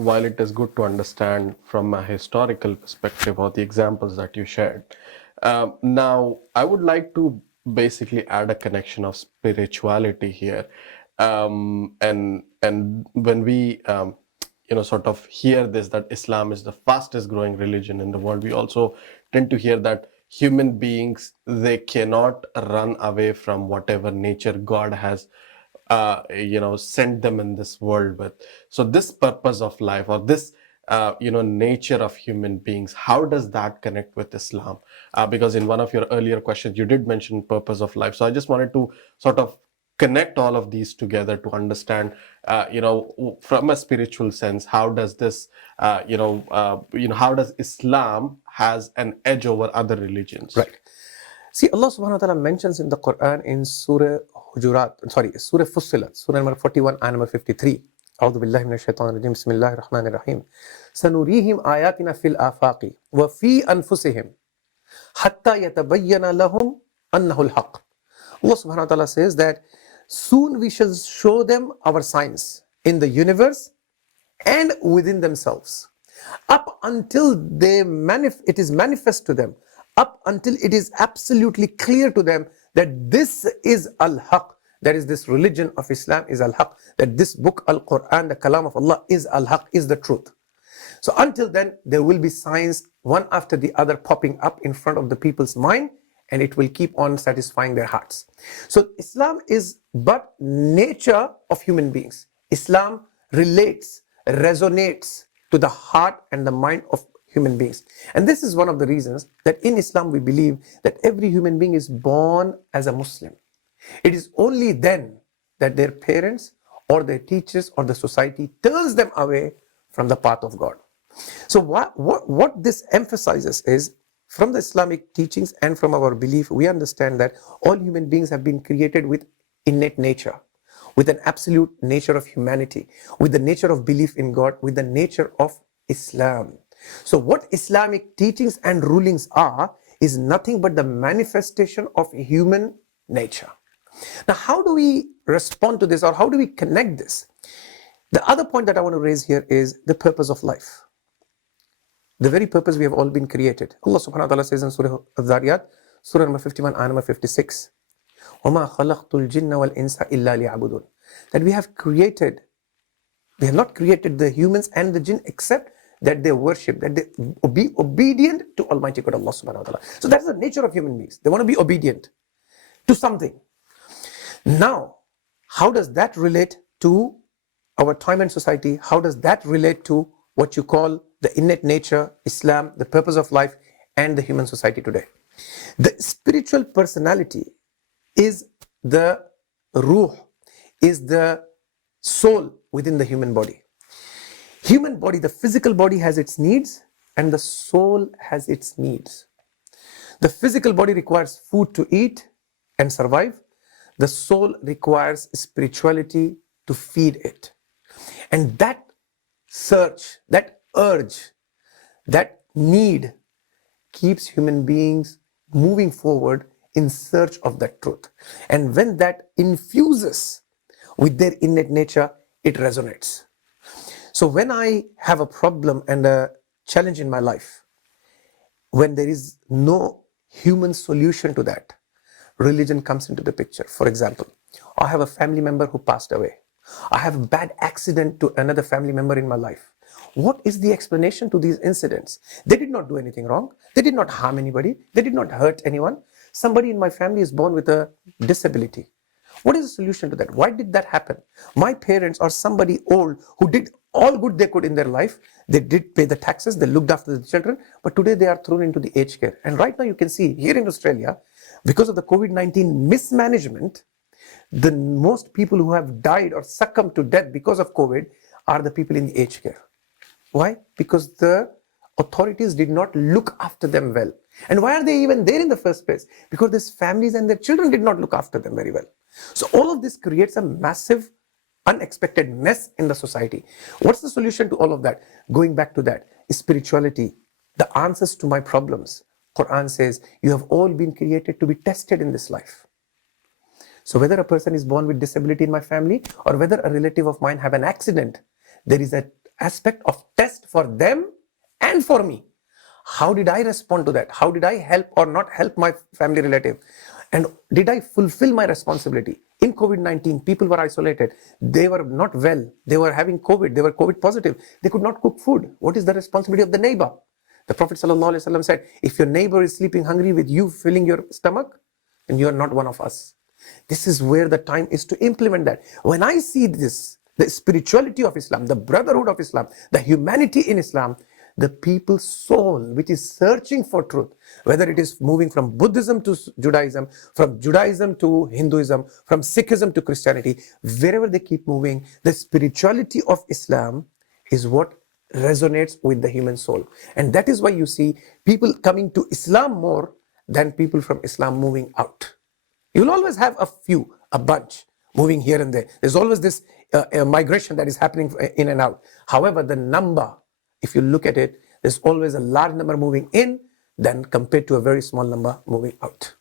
while it is good to understand from a historical perspective or the examples that you shared, now I would like to basically add a connection of spirituality here. And when we sort of hear this, that Islam is the fastest growing religion in the world, we also tend to hear that human beings, they cannot run away from whatever nature God has sent them in this world with. So this purpose of life, or this nature of human beings, how does that connect with Islam? Because in one of your earlier questions you did mention purpose of life, so I just wanted to sort of connect all of these together to understand, from a spiritual sense, how does this, how does Islam has an edge over other religions? Right. See, Allah subhanahu wa ta'ala mentions in the Quran in Surah Fussilat, Surah number 41, ayah number 53. أعوذ بالله من الشيطان الرجيم بسم الله الرحمن الرحيم سنريهم آياتنا في الآفاق وفي أنفسهم حتى يتبين لهم أنه الحق. Allah subhanahu wa ta'ala says that soon we shall show them our signs in the universe and within themselves, up until it is manifest to them, up until it is absolutely clear to them that this is al-haq, that is, this religion of Islam is al-haq, that this book al-Quran, the kalam of Allah, is al-haq, is the truth. So until then, there will be signs one after the other popping up in front of the people's mind, and it will keep on satisfying their hearts. So Islam is but nature of human beings. Islam relates, resonates to the heart and the mind of human beings. And this is one of the reasons that in Islam we believe that every human being is born as a Muslim. It is only then that their parents or their teachers or the society turns them away from the path of God. So what this emphasizes is, from the Islamic teachings and from our belief, we understand that all human beings have been created with innate nature, with an absolute nature of humanity, with the nature of belief in God, with the nature of Islam. So what Islamic teachings and rulings are is nothing but the manifestation of human nature. Now, how do we respond to this, or how do we connect this? The other point that I want to raise here is the purpose of life. The very purpose we have all been created. Allah subhanahu wa ta'ala says in Surah Al-Dhariyat, Surah number 51, ayah number 56, وَمَا خَلَقْتُ الْجِنَّ وَالْإِنسَ إِلَّا لِيَعْبُدُونَ. That we have not created the humans and the jinn except that they worship, that they be obedient to Almighty God, Allah subhanahu wa ta'ala. So that's the nature of human beings. They want to be obedient to something. Now, how does that relate to our time and society? How does that relate to what you call the innate nature, Islam, the purpose of life, and the human society today? The spiritual personality is the ruh, is the soul within the human body. Human body, the physical body has its needs, and the soul has its needs. The physical body requires food to eat and survive. The soul requires spirituality to feed it. And that search, that urge, that need keeps human beings moving forward in search of that truth. And when that infuses with their innate nature, it resonates. So when I have a problem and a challenge in my life, when there is no human solution to that, religion comes into the picture. For example, I have a family member who passed away. I have a bad accident to another family member in my life. What is the explanation to these incidents? They did not do anything wrong. They did not harm anybody. They did not hurt anyone. Somebody in my family is born with a disability. What is the solution to that? Why did that happen? My parents or somebody old who did all good they could in their life, they did pay the taxes, they looked after the children, but today they are thrown into the aged care. And right now you can see here in Australia, because of the COVID-19 mismanagement, the most people who have died or succumbed to death because of COVID are the people in the aged care. Why? Because the authorities did not look after them well. And why are they even there in the first place? Because these families and their children did not look after them very well. So all of this creates a massive, unexpected mess in the society. What's the solution to all of that? Going back to that, spirituality, the answers to my problems. Quran says, you have all been created to be tested in this life. So whether a person is born with disability in my family or whether a relative of mine have an accident, there is a aspect of test for them and for me. How did I respond to that? How did I help or not help my family relative? And did I fulfill my responsibility? In COVID-19, people were isolated. They were not well. They were having COVID. They were COVID positive. They could not cook food. What is the responsibility of the neighbor? The Prophet ﷺ said, if your neighbor is sleeping hungry with you filling your stomach, then you are not one of us. This is where the time is to implement that. When I see this, the spirituality of Islam, the brotherhood of Islam, the humanity in Islam, the people's soul which is searching for truth, whether it is moving from Buddhism to Judaism, from Judaism to Hinduism, from Sikhism to Christianity, wherever they keep moving, the spirituality of Islam is what resonates with the human soul. And that is why you see people coming to Islam more than people from Islam moving out. You will always have a few, a bunch moving here and there. There's always this migration that is happening in and out. However, the number, if you look at it, there's always a large number moving in than compared to a very small number moving out.